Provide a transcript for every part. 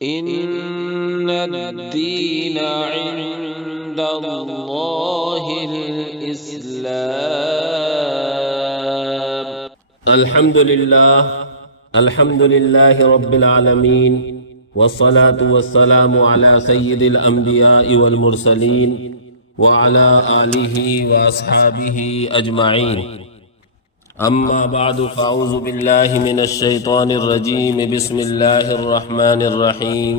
إن الدين عند الله الإسلام. الحمد لله رب العالمين، والصلاة والسلام على سيد الأنبياء والمرسلين وعلى آله وأصحابه أجمعين. أما بعد، فأعوذ بالله من الشيطان الرجيم. بسم الله الرحمن الرحيم.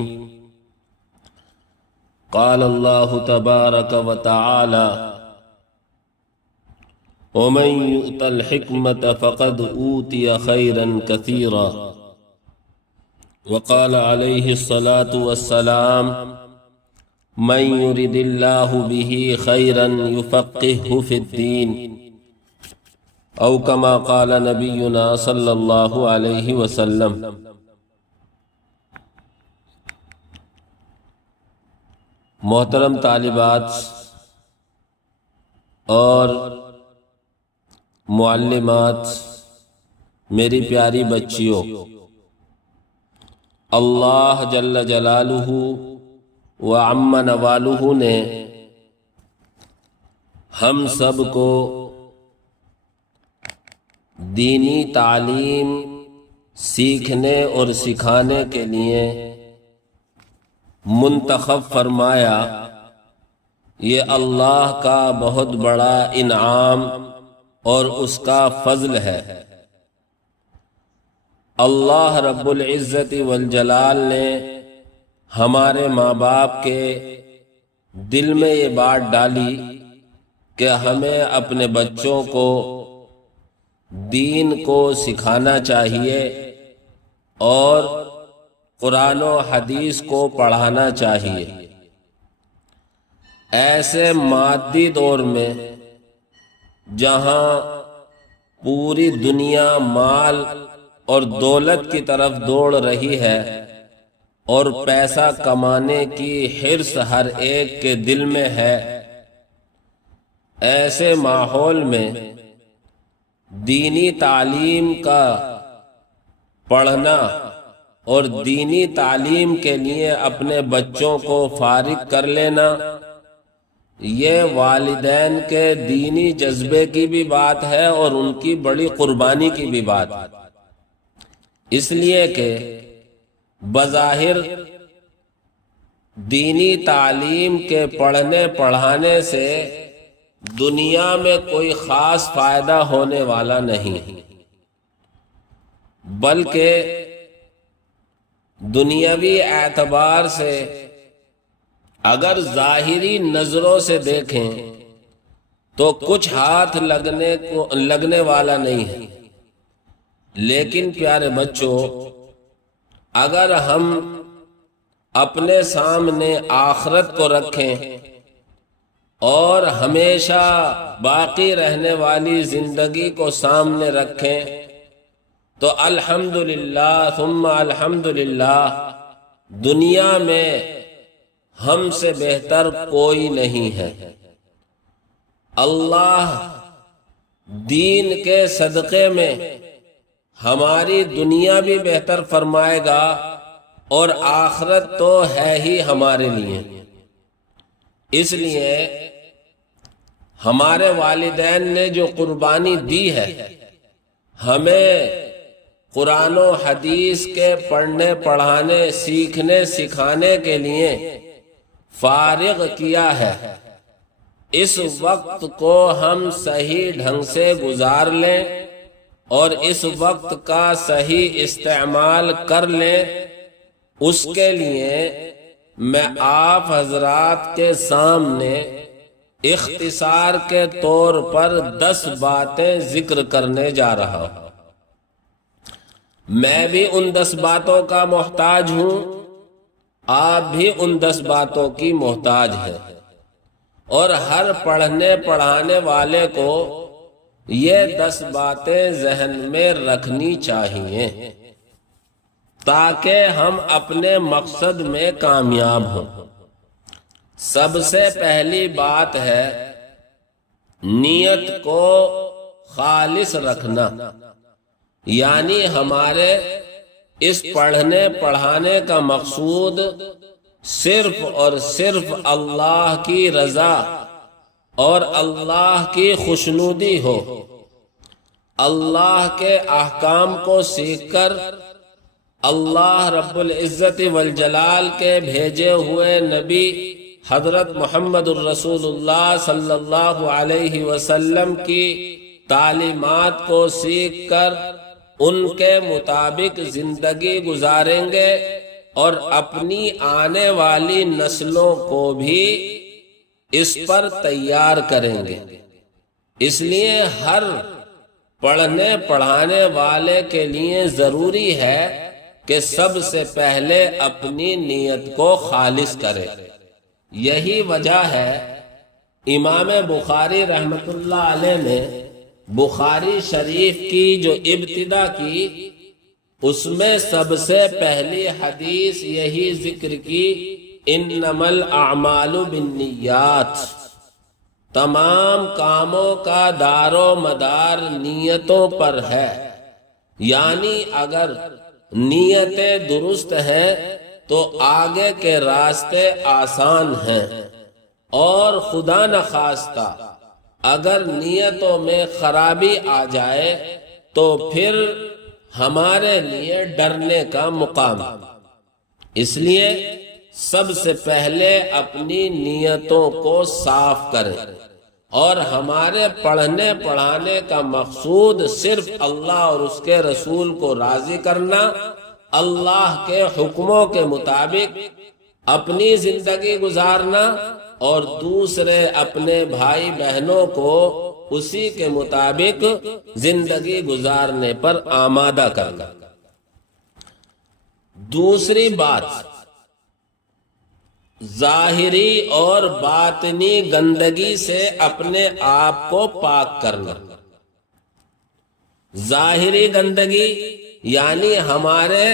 قال الله تبارك وتعالى: ومن يؤت الحكمة فقد أوتي خيرا كثيرا. وقال عليه الصلاة والسلام: من يرد الله به خيرا يفقهه في الدين، او كما قال نبينا صلی اللہ علیہ وسلم. محترم طالبات اور معلمات، میری پیاری بچیوں، اللہ جل جلالہ وعم نوالہ نے ہم سب کو دینی تعلیم سیکھنے اور سکھانے کے لیے منتخب فرمایا. یہ اللہ کا بہت بڑا انعام اور اس کا فضل ہے. اللہ رب العزت والجلال نے ہمارے ماں باپ کے دل میں یہ بات ڈالی کہ ہمیں اپنے بچوں کو دین کو سکھانا چاہیے اور قرآن و حدیث کو پڑھانا چاہیے. ایسے مادی دور میں جہاں پوری دنیا مال اور دولت کی طرف دوڑ رہی ہے اور پیسہ کمانے کی حرص ہر ایک کے دل میں ہے، ایسے ماحول میں دینی تعلیم کا پڑھنا اور دینی تعلیم کے لیے اپنے بچوں کو فارغ کر لینا، یہ والدین کے دینی جذبے کی بھی بات ہے اور ان کی بڑی قربانی کی بھی بات ہے. اس لیے کہ بظاہر دینی تعلیم کے پڑھنے پڑھانے سے دنیا میں کوئی خاص فائدہ ہونے والا نہیں، بلکہ دنیاوی اعتبار سے اگر ظاہری نظروں سے دیکھیں تو کچھ ہاتھ لگنے والا نہیں ہے. لیکن پیارے بچوں، اگر ہم اپنے سامنے آخرت کو رکھیں اور ہمیشہ باقی رہنے والی زندگی کو سامنے رکھیں تو الحمدللہ ثم الحمدللہ دنیا میں ہم سے بہتر کوئی نہیں ہے. اللہ دین کے صدقے میں ہماری دنیا بھی بہتر فرمائے گا اور آخرت تو ہے ہی ہمارے لیے. اس لیے ہمارے والدین نے جو قربانی دی ہے، ہمیں قرآن و حدیث کے پڑھنے پڑھانے سیکھنے سکھانے کے لیے فارغ کیا ہے، اس وقت کو ہم صحیح ڈھنگ سے گزار لیں اور اس وقت کا صحیح استعمال کر لیں. اس کے لیے میں آپ حضرات کے سامنے اختصار کے طور پر 10 باتیں ذکر کرنے جا رہا ہوں. میں بھی ان 10 باتوں کا محتاج ہوں، آپ بھی ان 10 باتوں کی محتاج ہیں، اور ہر پڑھنے پڑھانے والے کو یہ 10 باتیں ذہن میں رکھنی چاہیے تاکہ ہم اپنے مقصد میں کامیاب ہوں. سب سے پہلی بات ہے نیت کو خالص رکھنا، یعنی ہمارے اس پڑھنے پڑھانے کا مقصود صرف اور صرف اللہ کی رضا اور اللہ کی خوشنودی ہو، اللہ کے احکام کو سیکھ کر اللہ رب العزت والجلال کے بھیجے ہوئے نبی حضرت محمد الرسول اللہ صلی اللہ علیہ وسلم کی تعلیمات کو سیکھ کر ان کے مطابق زندگی گزاریں گے اور اپنی آنے والی نسلوں کو بھی اس پر تیار کریں گے۔ اس لیے ہر پڑھنے پڑھانے والے کے لیے ضروری ہے کہ سب سے پہلے اپنی نیت کو خالص کرے۔ یہی وجہ ہے امام بخاری رحمۃ اللہ علیہ نے بخاری شریف کی جو ابتدا کی، اس میں سب سے پہلی حدیث یہی ذکر کی، انما الاعمال بالنیات، تمام کاموں کا دار و مدار نیتوں پر ہے، یعنی اگر نیتیں درست ہیں تو آگے کے راستے آسان ہیں، اور خدا نخواستہ اگر نیتوں میں خرابی آ جائے تو پھر ہمارے لیے ڈرنے کا مقام۔ اس لیے سب سے پہلے اپنی نیتوں کو صاف کریں، اور ہمارے پڑھنے پڑھانے کا مقصود صرف اللہ اور اس کے رسول کو راضی کرنا، اللہ کے حکموں کے مطابق اپنی زندگی گزارنا، اور دوسرے اپنے بھائی بہنوں کو اسی کے مطابق زندگی گزارنے پر آمادہ کرنا۔ دوسری بات، ظاہری اور باطنی گندگی سے اپنے آپ کو پاک کرنا۔ ظاہری گندگی یعنی ہمارے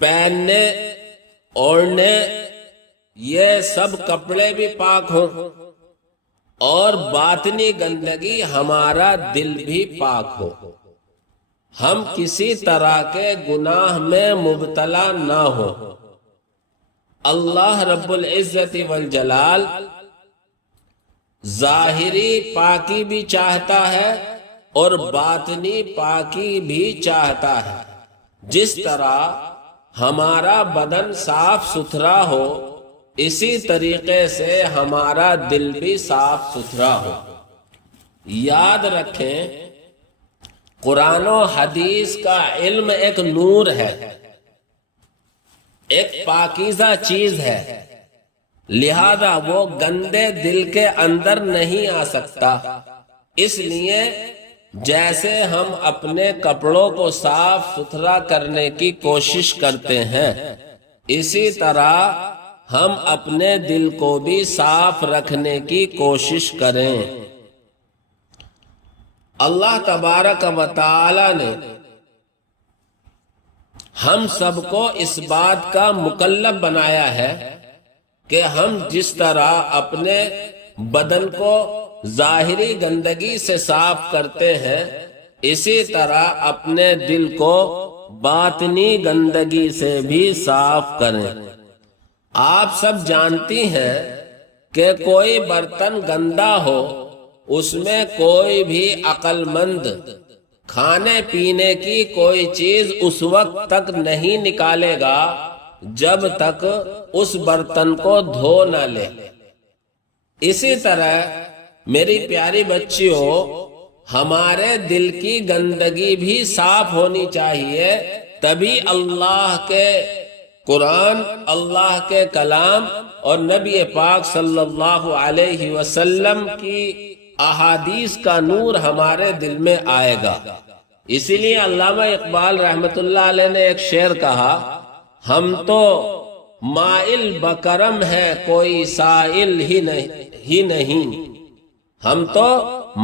پہننے اوڑھنے یہ سب کپڑے بھی پاک ہوں، اور باطنی گندگی ہمارا دل بھی پاک ہو، ہم کسی طرح کے گناہ میں مبتلا نہ ہو۔ اللہ رب العزت والجلال ظاہری پاکی بھی چاہتا ہے اور باطنی پاکی بھی چاہتا ہے۔ جس طرح ہمارا بدن صاف ستھرا ہو، اسی طریقے سے ہمارا دل بھی صاف ستھرا ہو۔ یاد رکھیں، قرآن و حدیث کا علم ایک نور ہے، ایک پاکیزہ چیز ہے، لہذا وہ گندے دل کے اندر نہیں آ سکتا۔ اس لیے جیسے ہم اپنے کپڑوں کو صاف ستھرا کرنے کی کوشش کرتے ہیں، اسی طرح ہم اپنے دل کو بھی صاف رکھنے کی کوشش کریں۔ اللہ تبارک و تعالی نے ہم سب کو اس بات کا مکلف بنایا ہے کہ ہم جس طرح اپنے بدن کو ظاہری گندگی سے صاف کرتے ہیں، اسی طرح اپنے دل کو باطنی گندگی سے بھی صاف کریں۔ آپ سب جانتی ہیں کہ کوئی برتن گندا ہو، اس میں کوئی بھی عقل مند کھانے پینے کی کوئی چیز اس وقت تک نہیں نکالے گا جب تک اس برتن کو دھو نہ لے۔ اسی طرح میری پیاری بچیوں، ہمارے دل کی گندگی بھی صاف ہونی چاہیے، تبھی اللہ کے قرآن، اللہ کے کلام اور نبی پاک صلی اللہ علیہ وسلم کی احادیث کا نور ہمارے دل میں آئے گا۔ اسی لیے علامہ اقبال رحمۃ اللہ علیہ نے ایک شعر کہا، ہم تو مائل بکرم ہے کوئی سائل ہی نہیں، ہم تو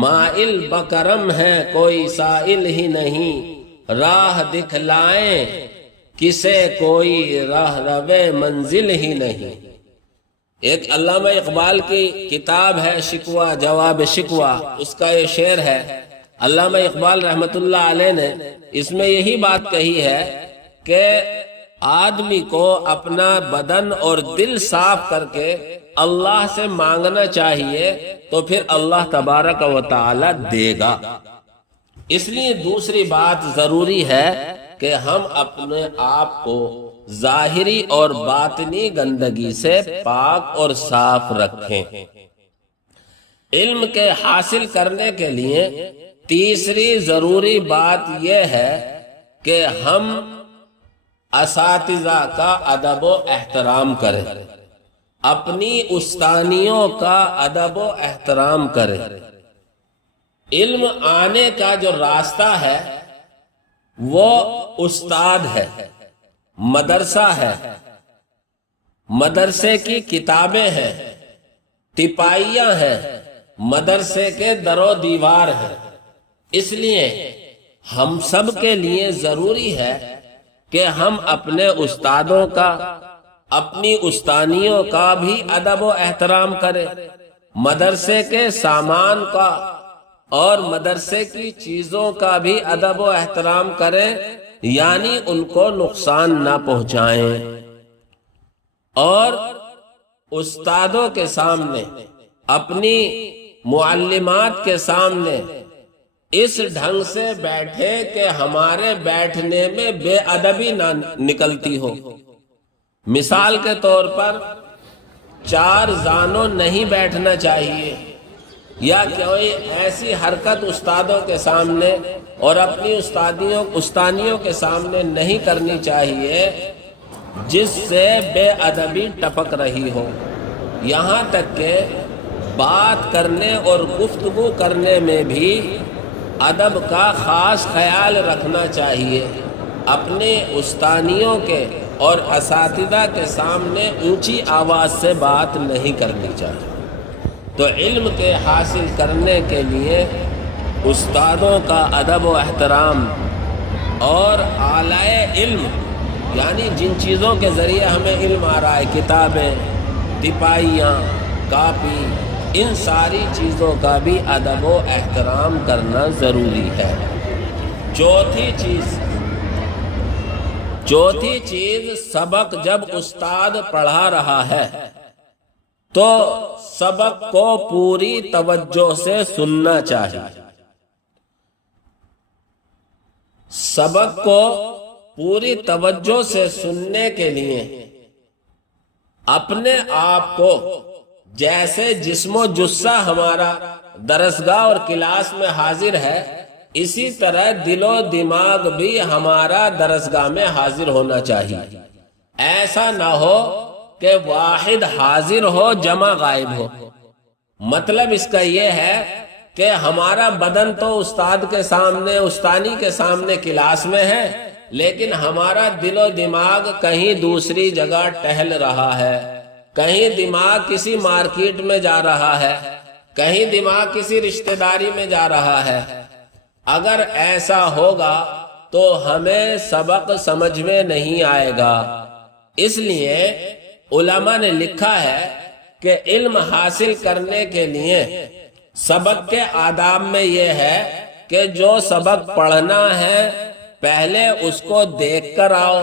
مائل بکرم ہے کوئی سائل ہی نہیں، راہ دکھلائیں کسے کوئی راہ روے منزل ہی نہیں۔ ایک علامہ اقبال کی کتاب ہے شکوہ جواب شکوہ، اس کا یہ شعر ہے علامہ اقبال رحمت اللہ علیہ نے اس میں یہی بات کہی ہے کہ آدمی کو اپنا بدن اور دل صاف کر کے اللہ سے مانگنا چاہیے، تو پھر اللہ تبارک و تعالی دے گا۔ اس لیے دوسری بات ضروری ہے کہ ہم اپنے آپ کو ظاہری اور باطنی گندگی سے پاک اور صاف رکھیں۔ علم کے حاصل کرنے کے لیے تیسری ضروری بات یہ ہے کہ ہم اساتذہ کا ادب و احترام کریں، اپنی استانیوں کا ادب و احترام کریں۔ علم آنے کا جو راستہ ہے وہ استاد ہے، مدرسہ ہے، مدرسے کی کتابیں ہیں، ٹپائیاں ہیں، مدرسے کے در و دیوار ہیں۔ اس لیے ہم سب کے لیے ضروری ہے کہ ہم اپنے استادوں کا، اپنی استانیوں کا بھی ادب و احترام کریں، مدرسے کے سامان کا اور مدرسے کی چیزوں کا بھی ادب و احترام کریں، یعنی ان کو نقصان نہ پہنچائیں۔ اور استادوں کے سامنے، اپنی معلمات کے سامنے اس ڈھنگ سے بیٹھے کہ ہمارے بیٹھنے میں بے ادبی نہ نکلتی ہو۔ مثال کے طور پر چار زانوں نہیں بیٹھنا چاہیے، یا کوئی ایسی حرکت استادوں کے سامنے اور اپنی استانیوں کے سامنے نہیں کرنی چاہیے جس سے بے ادبی ٹپک رہی ہو۔ یہاں تک کہ بات کرنے اور گفتگو کرنے میں بھی ادب کا خاص خیال رکھنا چاہیے۔ اپنے استانیوں کے اور اساتذہ کے سامنے اونچی آواز سے بات نہیں کرنی چاہیے۔ تو علم کے حاصل کرنے کے لیے استادوں کا ادب و احترام اور اعلی علم، یعنی جن چیزوں کے ذریعے ہمیں علم آ رہا ہے، کتابیں، ٹپائیاں، کاپی، ان ساری چیزوں کا بھی ادب و احترام کرنا ضروری ہے۔ چوتھی چیز سبق جب استاد پڑھا رہا ہے تو سبق کو پوری توجہ سے سننا چاہیے۔ سبق کو پوری توجہ سے سننے کے لیے اپنے آپ کو جیسے جسم و جثہ ہمارا درسگاہ اور کلاس میں حاضر ہے، اسی طرح دل و دماغ بھی ہمارا درسگاہ میں حاضر ہونا چاہیے۔ ایسا نہ ہو کہ واحد حاضر ہو جمع غائب ہو۔ مطلب اس کا یہ ہے کہ ہمارا بدن تو استاد کے سامنے، استانی کے سامنے کلاس میں ہے، لیکن ہمارا دل و دماغ کہیں دوسری جگہ ٹہل رہا ہے، کہیں دماغ کسی مارکیٹ میں جا رہا ہے، کہیں دماغ کسی رشتہ داری میں جا رہا ہے۔ اگر ایسا ہوگا تو ہمیں سبق سمجھ میں نہیں آئے گا۔ اس لیے علماء نے لکھا ہے کہ علم حاصل کرنے کے لیے سبق کے آداب میں یہ ہے کہ جو سبق پڑھنا ہے پہلے اس کو دیکھ کر آؤ،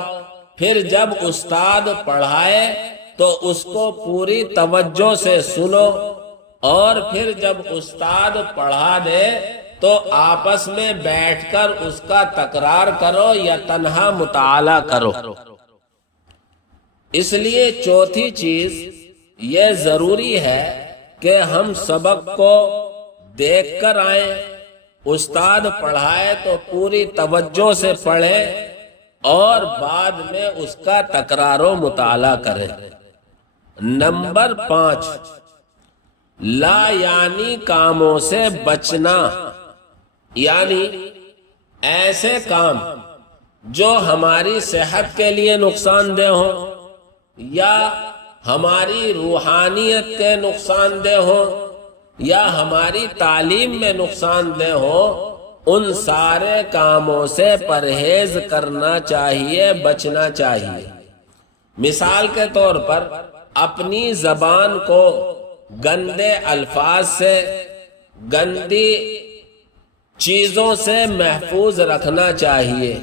پھر جب استاد پڑھائے تو اس کو پوری توجہ سے سنو، اور پھر جب استاد پڑھا دے تو آپس میں بیٹھ کر اس کا تکرار کرو یا تنہا مطالعہ کرو۔ اس لیے چوتھی چیز یہ ضروری ہے کہ ہم سبق کو دیکھ کر آئیں، استاد پڑھائے تو پوری توجہ سے پڑھیں اور بعد میں اس کا تکرار و مطالعہ کریں۔ نمبر 5، لا یعنی کاموں سے بچنا، یعنی ایسے کام جو ہماری صحت کے لیے نقصان دہ ہوں یا ہماری روحانیت کے نقصان دہ ہوں یا ہماری تعلیم میں نقصان دہ ہوں، ان سارے کاموں سے پرہیز کرنا چاہیے، بچنا چاہیے۔ مثال کے طور پر اپنی زبان کو گندے الفاظ سے، گندی چیزوں سے محفوظ رکھنا چاہیے،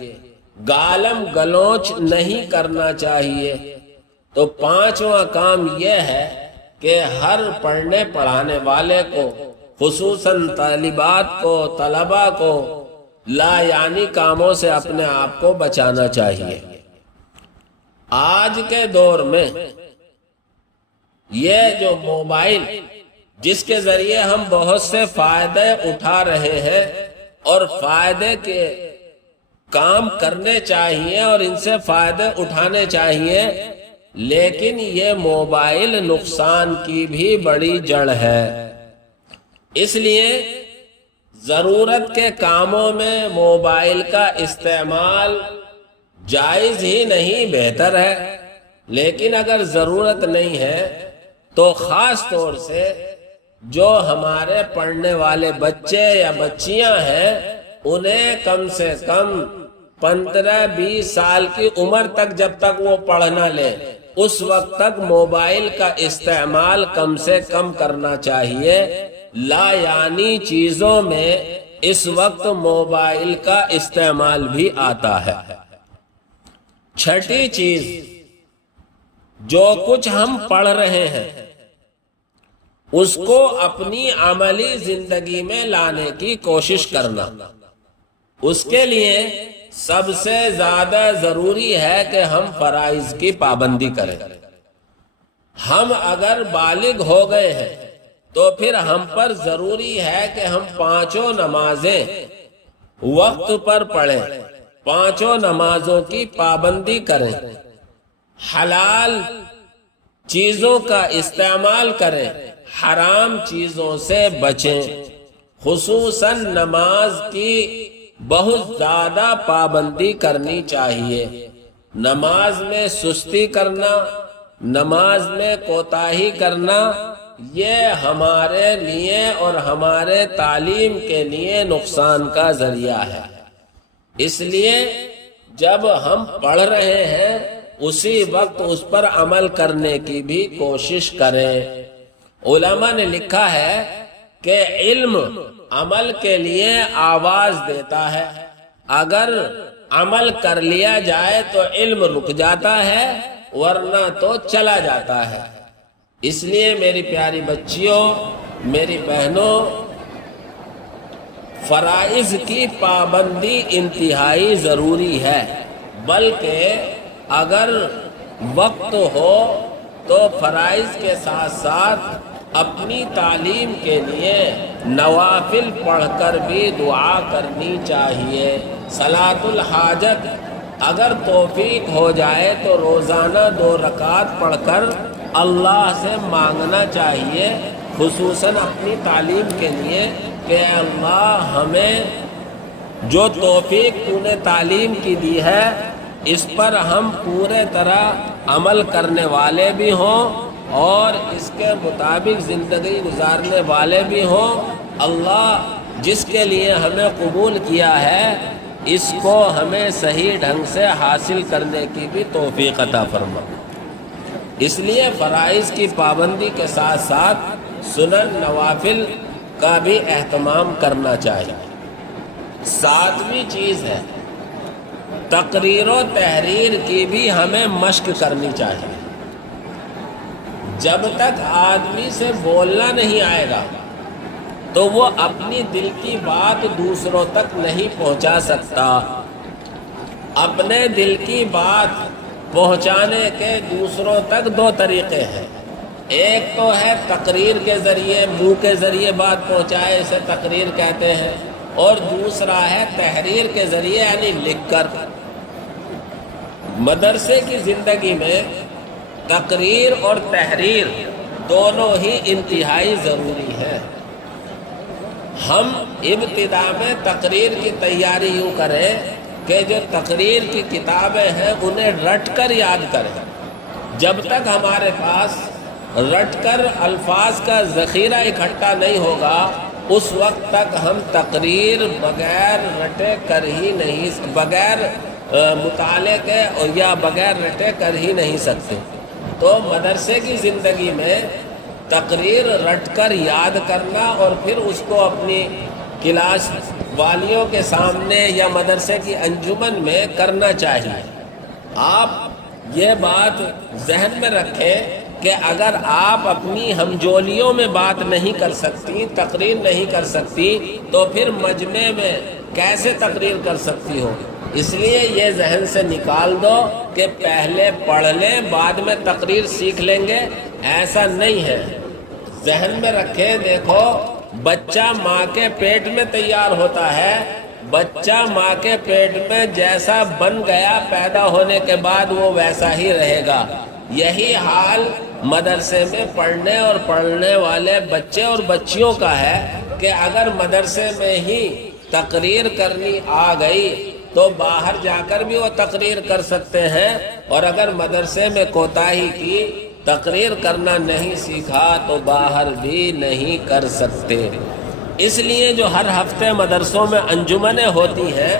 گالم گلوچ نہیں کرنا چاہیے۔ تو پانچواں کام یہ ہے کہ ہر پڑھنے پڑھانے والے کو، خصوصاً طالبات کو، طلباء کو لا یعنی کاموں سے اپنے آپ کو بچانا چاہیے۔ آج کے دور میں یہ جو موبائل، جس کے ذریعے ہم بہت سے فائدے اٹھا رہے ہیں اور فائدے کے کام کرنے چاہیے اور ان سے فائدے اٹھانے چاہیے، لیکن یہ موبائل نقصان کی بھی بڑی جڑ ہے۔ اس لیے ضرورت کے کاموں میں موبائل کا استعمال جائز ہی نہیں، بہتر ہے، لیکن اگر ضرورت نہیں ہے تو خاص طور سے جو ہمارے پڑھنے والے بچے یا بچیاں ہیں، انہیں کم سے کم 15-20 سال کی عمر تک، جب تک وہ پڑھ نہ لے، اس وقت تک موبائل کا استعمال کم سے کم کرنا چاہیے۔ لا یعنی چیزوں میں اس وقت موبائل کا استعمال بھی آتا ہے۔ چھٹی چیز، جو کچھ ہم پڑھ رہے ہیں اس کو اپنی عملی زندگی میں لانے کی کوشش کرنا۔ اس کے لیے سب سے زیادہ ضروری ہے کہ ہم فرائض کی پابندی کریں۔ ہم اگر بالغ ہو گئے ہیں تو پھر ہم پر ضروری ہے کہ ہم 5 نمازیں وقت پر پڑھیں، 5 نمازوں کی پابندی کریں، حلال چیزوں کا استعمال کریں، حرام چیزوں سے بچیں۔ خصوصاً نماز کی بہت زیادہ پابندی کرنی چاہیے۔ نماز میں سستی کرنا، نماز میں کوتاہی کرنا، یہ ہمارے لیے اور ہمارے تعلیم کے لیے نقصان کا ذریعہ ہے۔ اس لیے جب ہم پڑھ رہے ہیں اسی وقت اس پر عمل کرنے کی بھی کوشش کریں۔ علماء نے لکھا ہے کہ علم عمل کے لیے آواز دیتا ہے، اگر عمل کر لیا جائے تو علم رک جاتا ہے، ورنہ تو چلا جاتا ہے۔ اس لیے میری پیاری بچیوں، میری بہنوں، فرائض کی پابندی انتہائی ضروری ہے، بلکہ اگر وقت ہو تو فرائض کے ساتھ ساتھ اپنی تعلیم کے لیے نوافل پڑھ کر بھی دعا کرنی چاہیے۔ صلاۃ الحاجت اگر توفیق ہو جائے تو روزانہ 2 رکعت پڑھ کر اللہ سے مانگنا چاہیے، خصوصاً اپنی تعلیم کے لیے کہ اے اللہ ہمیں جو توفیق تو نے تعلیم کی دی ہے اس پر ہم پورے طرح عمل کرنے والے بھی ہوں اور اس کے مطابق زندگی گزارنے والے بھی ہوں۔ اللہ جس کے لیے ہمیں قبول کیا ہے اس کو ہمیں صحیح ڈھنگ سے حاصل کرنے کی بھی توفیق عطا فرما۔ اس لیے فرائض کی پابندی کے ساتھ ساتھ سنن نوافل کا بھی اہتمام کرنا چاہیے۔ 7ویں چیز ہے، تقریر و تحریر کی بھی ہمیں مشق کرنی چاہیے۔ جب تک آدمی سے بولنا نہیں آئے گا تو وہ اپنی دل کی بات دوسروں تک نہیں پہنچا سکتا۔ اپنے دل کی بات پہنچانے کے دوسروں تک 2 طریقے ہیں، ایک تو ہے تقریر کے ذریعے، منہ کے ذریعے بات پہنچائے، اسے تقریر کہتے ہیں، اور دوسرا ہے تحریر کے ذریعے یعنی لکھ کر۔ مدرسے کی زندگی میں تقریر اور تحریر دونوں ہی انتہائی ضروری ہے۔ ہم ابتدا میں تقریر کی تیاری یوں کریں کہ جو تقریر کی کتابیں ہیں انہیں رٹ کر یاد کریں۔ جب تک ہمارے پاس رٹ کر الفاظ کا ذخیرہ اکٹھا نہیں ہوگا اس وقت تک ہم تقریر بغیر رٹے کر ہی نہیں، بغیر مطالعے کے یا بغیر رٹے کر ہی نہیں سکتے۔ تو مدرسے کی زندگی میں تقریر رٹ کر یاد کرنا اور پھر اس کو اپنی کلاس والیوں کے سامنے یا مدرسے کی انجمن میں کرنا چاہیے۔ آپ یہ بات ذہن میں رکھیں کہ اگر آپ اپنی ہمجولیوں میں بات نہیں کر سکتی، تقریر نہیں کر سکتی، تو پھر مجمع میں کیسے تقریر کر سکتی ہو؟ اس لیے یہ ذہن سے نکال دو کہ پہلے پڑھ لیں بعد میں تقریر سیکھ لیں گے، ایسا نہیں ہے۔ ذہن میں رکھیں، دیکھو بچہ ماں کے پیٹ میں تیار ہوتا ہے، بچہ ماں کے پیٹ میں جیسا بن گیا پیدا ہونے کے بعد وہ ویسا ہی رہے گا۔ یہی حال مدرسے میں پڑھنے اور پڑھنے والے بچے اور بچیوں کا ہے کہ اگر مدرسے میں ہی تقریر کرنی آ گئی تو باہر جا کر بھی وہ تقریر کر سکتے ہیں، اور اگر مدرسے میں کوتاہی کی، تقریر کرنا نہیں سیکھا تو باہر بھی نہیں کر سکتے۔ اس لیے جو ہر ہفتے مدرسوں میں انجمنیں ہوتی ہیں،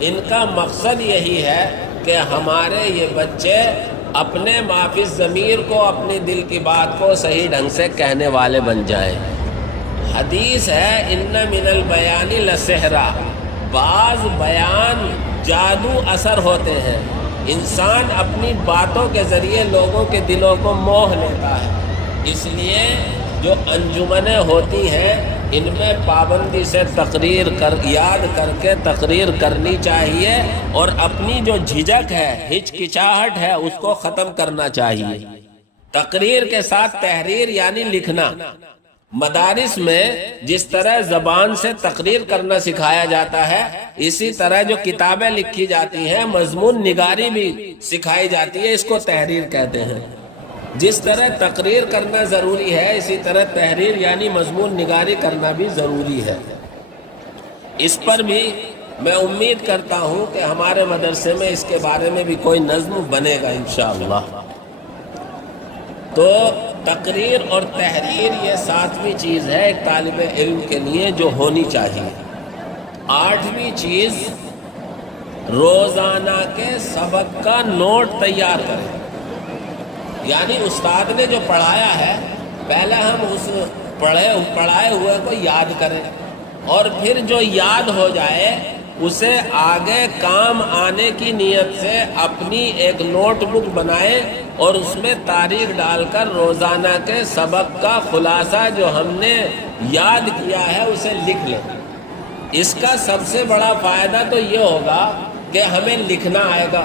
ان کا مقصد یہی ہے کہ ہمارے یہ بچے اپنے معافی ضمیر کو، اپنی دل کی بات کو صحیح ڈھنگ سے کہنے والے بن جائیں۔ حدیث ہے ان من البیان لسحرا، بعض بیان جادو اثر ہوتے ہیں، انسان اپنی باتوں کے ذریعے لوگوں کے دلوں کو موہ لیتا ہے۔ اس لیے جو انجمنیں ہوتی ہیں ان میں پابندی سے تقریر یاد کر کے تقریر کرنی چاہیے، اور اپنی جو جھجک ہے، ہچکچاہٹ ہے، اس کو ختم کرنا چاہیے۔ تقریر کے ساتھ تحریر یعنی لکھنا۔ مدارس میں جس طرح زبان سے تقریر کرنا سکھایا جاتا ہے، اسی طرح جو کتابیں لکھی جاتی ہیں مضمون نگاری بھی سکھائی جاتی ہے، اس کو تحریر کہتے ہیں۔ جس طرح تقریر کرنا ضروری ہے، اسی طرح تحریر یعنی مضمون نگاری کرنا بھی ضروری ہے۔ اس پر بھی میں امید کرتا ہوں کہ ہمارے مدرسے میں اس کے بارے میں بھی کوئی نظم بنے گا انشاءاللہ۔ تو تقریر اور تحریر یہ ساتویں چیز ہے ایک طالب علم کے لیے جو ہونی چاہیے۔ آٹھویں چیز، روزانہ کے سبق کا نوٹ تیار کریں۔ یعنی استاد نے جو پڑھایا ہے، پہلے ہم اس پڑھائے ہوئے کو یاد کریں، اور پھر جو یاد ہو جائے اسے آگے کام آنے کی نیت سے اپنی ایک نوٹ بک بنائیں، اور اس میں تاریخ ڈال کر روزانہ کے سبق کا خلاصہ جو ہم نے یاد کیا ہے اسے لکھ لیں۔ اس کا سب سے بڑا فائدہ تو یہ ہوگا کہ ہمیں لکھنا آئے گا۔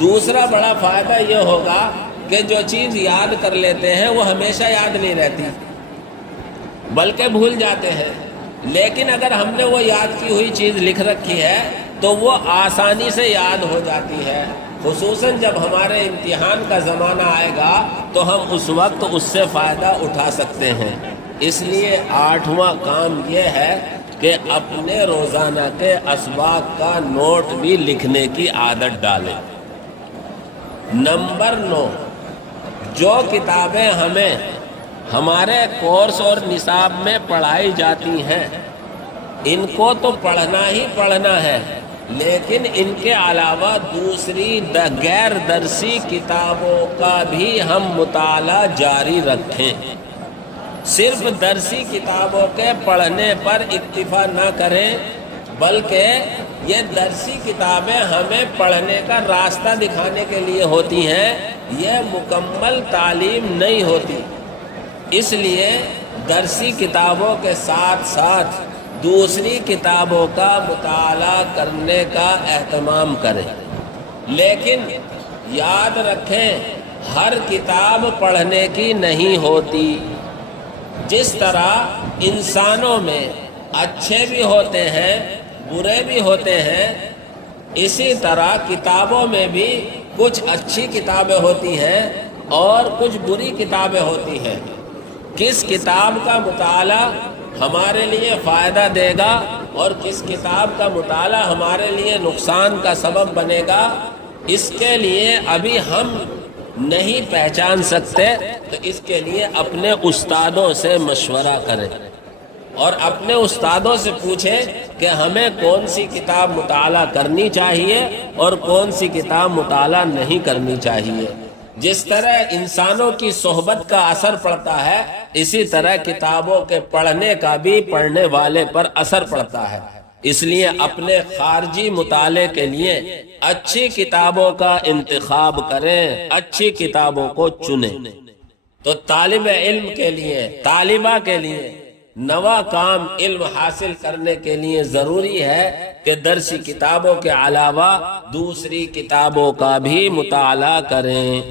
دوسرا بڑا فائدہ یہ ہوگا کہ جو چیز یاد کر لیتے ہیں وہ ہمیشہ یاد نہیں رہتی، بلکہ بھول جاتے ہیں۔ لیکن اگر ہم نے وہ یاد کی ہوئی چیز لکھ رکھی ہے تو وہ آسانی سے یاد ہو جاتی ہے، خصوصاً جب ہمارے امتحان کا زمانہ آئے گا تو ہم اس وقت اس سے فائدہ اٹھا سکتے ہیں۔ اس لیے آٹھواں کام یہ ہے کہ اپنے روزانہ کے اسباق کا نوٹ بھی لکھنے کی عادت ڈالیں۔ نمبر 9، جو کتابیں ہمیں ہمارے کورس اور نصاب میں پڑھائی جاتی ہیں ان کو تو پڑھنا ہی پڑھنا ہے، لیکن ان کے علاوہ دوسری غیر درسی کتابوں کا بھی ہم مطالعہ جاری رکھیں۔ صرف درسی کتابوں کے پڑھنے پر اکتفا نہ کریں، بلکہ یہ درسی کتابیں ہمیں پڑھنے کا راستہ دکھانے کے لیے ہوتی ہیں، یہ مکمل تعلیم نہیں ہوتی۔ اس لیے درسی کتابوں کے ساتھ ساتھ دوسری کتابوں کا مطالعہ کرنے کا اہتمام کریں، لیکن یاد رکھیں ہر کتاب پڑھنے کی نہیں ہوتی۔ جس طرح انسانوں میں اچھے بھی ہوتے ہیں برے بھی ہوتے ہیں، اسی طرح کتابوں میں بھی کچھ اچھی کتابیں ہوتی ہیں اور کچھ بری کتابیں ہوتی ہیں۔ کس کتاب کا مطالعہ ہمارے لیے فائدہ دے گا اور کس کتاب کا مطالعہ ہمارے لیے نقصان کا سبب بنے گا، اس کے لیے ابھی ہم نہیں پہچان سکتے۔ تو اس کے لیے اپنے استادوں سے مشورہ کریں اور اپنے استادوں سے پوچھیں کہ ہمیں کون سی کتاب مطالعہ کرنی چاہیے اور کون سی کتاب مطالعہ نہیں کرنی چاہیے۔ جس طرح انسانوں کی صحبت کا اثر پڑتا ہے، اسی طرح کتابوں کے پڑھنے کا بھی پڑھنے والے پر اثر پڑتا ہے۔ اس لیے اپنے خارجی مطالعے کے لیے اچھی کتابوں کا انتخاب کریں، اچھی کتابوں کو چنیں۔ تو طالب علم کے لیے، طالبہ کے لیے نوا کام علم حاصل کرنے کے لیے ضروری ہے کہ درسی کتابوں کے علاوہ دوسری کتابوں کا بھی مطالعہ کریں۔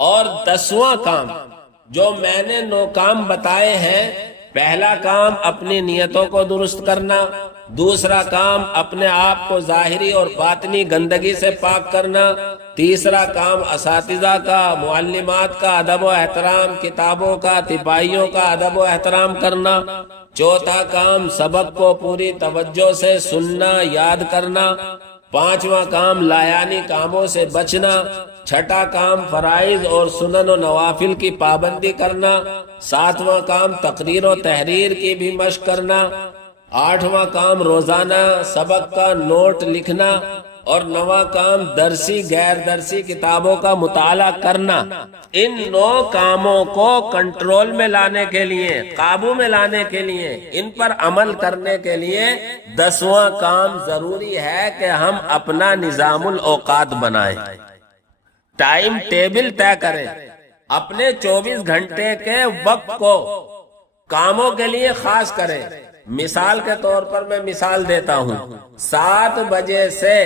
اور 10واں کام جو میں نے 9 کام بتائے ہیں، پہلا کام اپنی نیتوں کو درست کرنا، دوسرا کام اپنے آپ کو ظاہری اور باطنی گندگی سے پاک کرنا، تیسرا کام اساتذہ کا، معلمات کا ادب و احترام، کتابوں کا، تپاہیوں کا ادب و احترام کرنا، چوتھا کام سبق کو پوری توجہ سے سننا، یاد کرنا، پانچواں کام لایانی کاموں سے بچنا، چھٹا کام فرائض اور سنن و نوافل کی پابندی کرنا، ساتواں کام تقریر و تحریر کی بھی مشق کرنا، آٹھواں کام روزانہ سبق کا نوٹ لکھنا، اور نواں کام درسی غیر درسی کتابوں کا مطالعہ کرنا۔ ان 9 کاموں کو کنٹرول میں لانے کے لیے، قابو میں لانے کے لیے، ان پر عمل کرنے کے لیے 10واں کام ضروری ہے کہ ہم اپنا نظام الاوقات بنائیں، ٹائم ٹیبل طے کریں، اپنے 24 گھنٹے کے وقت کو کاموں کے لیے خاص کریں۔ مثال کے طور پر میں مثال دیتا ہوں، 7 بجے سے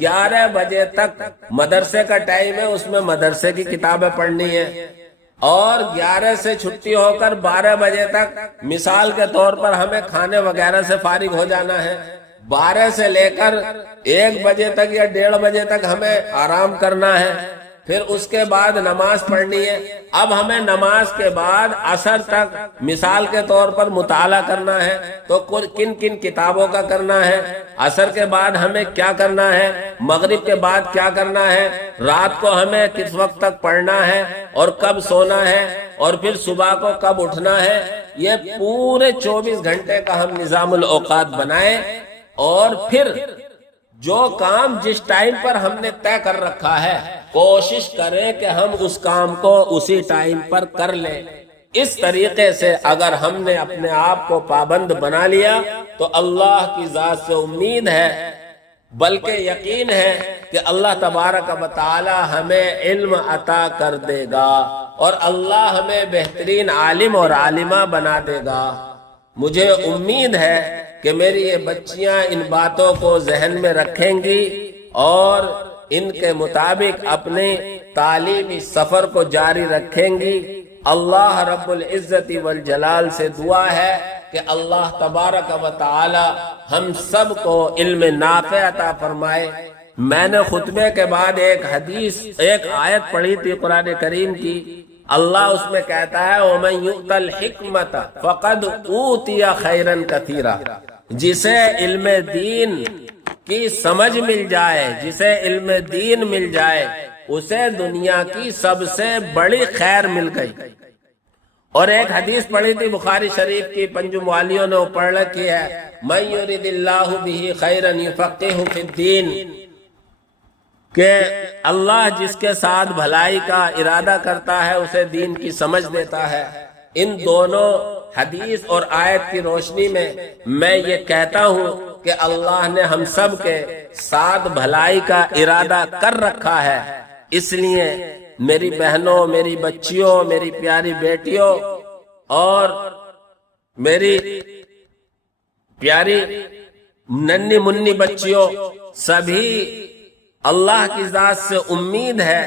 11 بجے تک مدرسے کا ٹائم ہے، اس میں مدرسے کی کتابیں پڑھنی ہے، اور 11 سے چھٹی ہو کر 12 بجے تک مثال کے طور پر ہمیں کھانے وغیرہ سے فارغ ہو جانا ہے، 12 سے لے کر 1 بجے تک یا 1:30 بجے تک ہمیں آرام کرنا ہے، پھر اس کے بعد نماز پڑھنی ہے۔ اب ہمیں نماز کے بعد عصر تک مثال کے طور پر مطالعہ کرنا ہے، تو کن کن کتابوں کا کرنا ہے، عصر کے بعد ہمیں کیا کرنا ہے، مغرب کے بعد کیا کرنا ہے، رات کو ہمیں کس وقت تک پڑھنا ہے اور کب سونا ہے، اور پھر صبح کو کب اٹھنا ہے۔ یہ پورے 24 گھنٹے کا ہم نظام الاوقات بنائیں، اور پھر جو کام جس ٹائم پر ہم نے طے کر رکھا ہے کوشش کریں کہ ہم اس کام کو اسی ٹائم پر کر لیں۔ اس طریقے سے اگر ہم نے اپنے آپ کو پابند بنا لیا تو اللہ کی ذات سے امید ہے، بلکہ یقین ہے کہ اللہ تبارک و تعالی ہمیں علم عطا کر دے گا، اور اللہ ہمیں بہترین عالم اور عالمہ بنا دے گا۔ مجھے امید ہے کہ میری یہ بچیاں ان باتوں کو ذہن میں رکھیں گی اور ان کے مطابق اپنے تعلیمی سفر کو جاری رکھیں گی۔ اللہ رب العزت والجلال سے دعا ہے کہ اللہ تبارک و تعالی ہم سب کو علم نافع عطا فرمائے۔ میں نے خطبے کے بعد ایک آیت پڑھی تھی قرآن کریم کی، اللہ اس میں کہتا ہے وَمَن يُؤْتَ الْحِكْمَةَ فَقَدْ أُوتِيَ خَيْرًا كَثِيرًا، جسے علم دین کی سمجھ مل جائے، جسے علم دین مل جائے، اسے دنیا کی سب سے بڑی خیر مل گئی۔ اور ایک حدیث پڑھی تھی بخاری شریف کی، پنجم والیوں نے پڑھ رکھی ہے، مَن يُرِدِ اللَّهُ بِهِ خَيْرًا يُفَقِّهُ فِي الدِّينِ، کہ اللہ جس کے ساتھ بھلائی کا ارادہ کرتا ہے اسے دین کی سمجھ دیتا ہے۔ ان دونوں حدیث اور آیت کی روشنی میں یہ کہتا ہوں کہ اللہ نے ہم سب کے ساتھ بھلائی کا ارادہ کر رکھا ہے۔ اس لیے میری بہنوں، میری بچیوں، میری پیاری بیٹیوں اور میری پیاری ننھی منی بچیوں، سبھی اللہ کی ذات سے امید ہے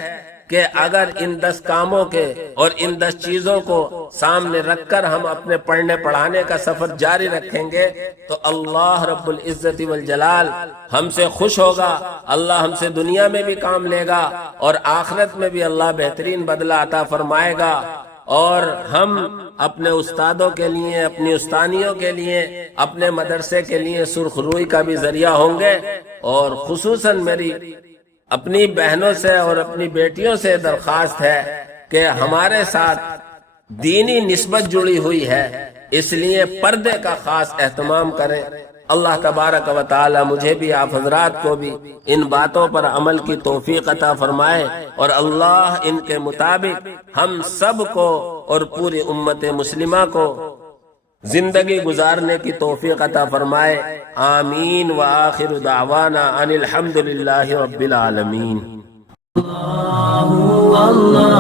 کہ اگر ان 10 کاموں کے اور ان 10 چیزوں کو سامنے رکھ کر ہم اپنے پڑھنے پڑھانے کا سفر جاری رکھیں گے تو اللہ رب العزت والجلال ہم سے خوش ہوگا، اللہ ہم سے دنیا میں بھی کام لے گا اور آخرت میں بھی اللہ بہترین بدلہ عطا فرمائے گا، اور ہم اپنے استادوں کے لیے، اپنی استانیوں کے لیے، اپنے مدرسے کے لیے سرخ روئی کا بھی ذریعہ ہوں گے۔ اور خصوصاً میری اپنی بہنوں سے اور اپنی بیٹیوں سے درخواست ہے کہ ہمارے ساتھ دینی نسبت جڑی ہوئی ہے، اس لیے پردے کا خاص اہتمام کریں۔ اللہ تبارک و تعالی مجھے بھی، آپ حضرات کو بھی ان باتوں پر عمل کی توفیق عطا فرمائے، اور اللہ ان کے مطابق ہم سب کو اور پوری امت مسلمہ کو زندگی گزارنے کی توفیق عطا فرمائے. آمین. وآخر دعوانا ان الحمد للہ رب العالمین. اللہ